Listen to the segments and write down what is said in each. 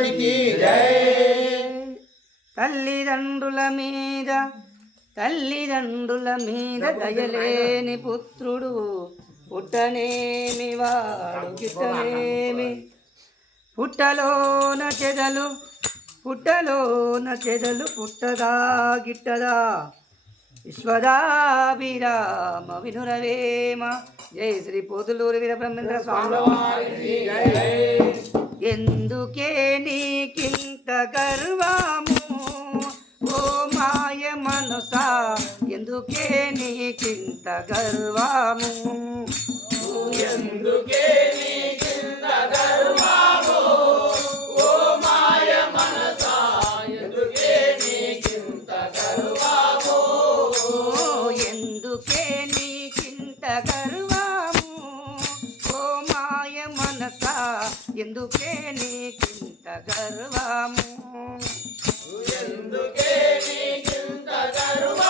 స్వామికి తల్లిదండ్రుల మీద తల్లిదండ్రుల మీద దయలేని పుత్రుడు పుట్టనేమి వాడు గిట్టనేమి పుట్టలోన చెదలు పుట్టలోన చెదలు పుట్టదా గిట్టదా. విశ్వదాభిరామ వినురవేమ. జై శ్రీ పోతులూరు వీరబ్రహ్మేంద్ర స్వామి. ఎందుకే నీకింత గర్వము? ఓ మాయ మనసా ఎందుకే నీకింత గర్వము? ఎందుకే నీకింత గర్వము? ఓ మాయ మనసా ఎందుకే నీకింత గర్వము? ఎందుకే నీకింత గర్వము? ఎందుకే నీకింత గర్వము? ఎందుకే నీకింత గర్వము?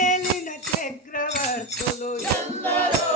ఏలిన చక్రవర్తులు ఎందరో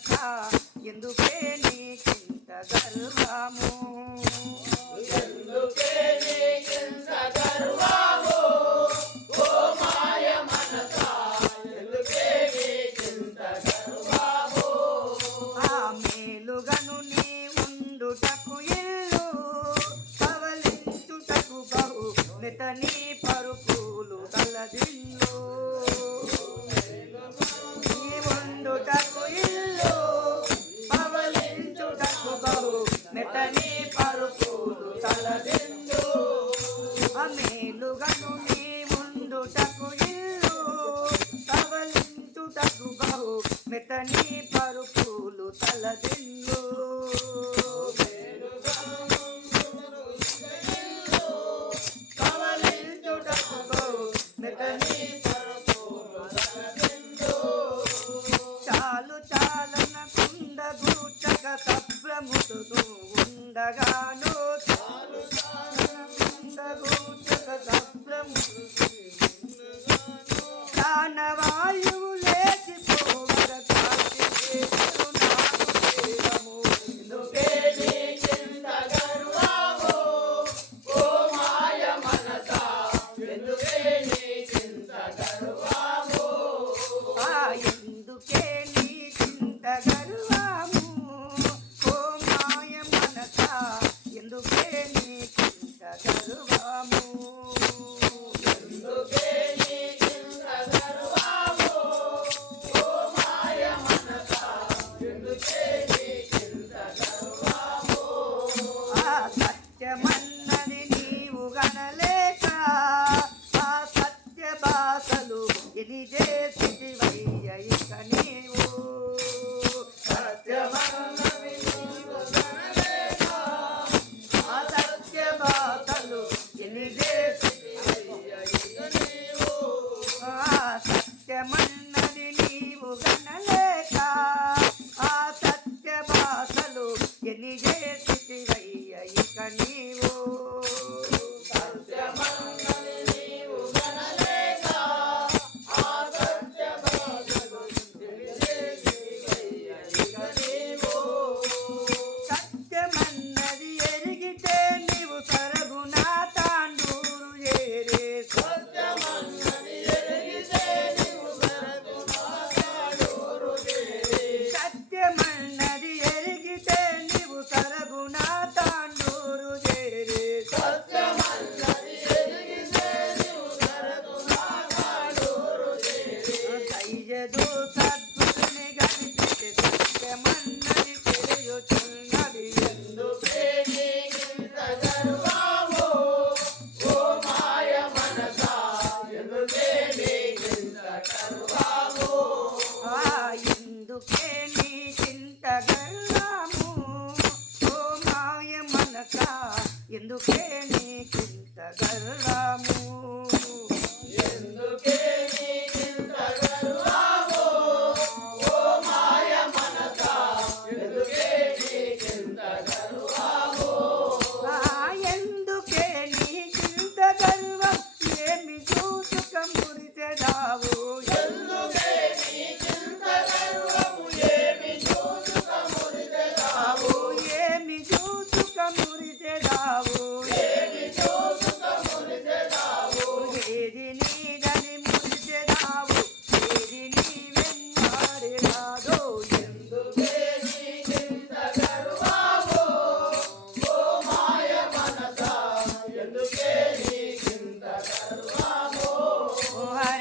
మనస ఎందుకే నీకింత గర్వము? ఎందుకే నీకింత గర్వము? ఓ మాయ మనస ఎందుకే నీకింత గర్వము? ఆ మేలుగను నీ ఉండుటకు ఇల్లు పవలించుటకు బహు నితనీ పరుపులు తలదిల్లు మేలుగను నీ ముందుటకు ఇల్లు తవలించుటకు బహు మెతని పరుపులు తలదిల్లు మెతని மன்னவாய்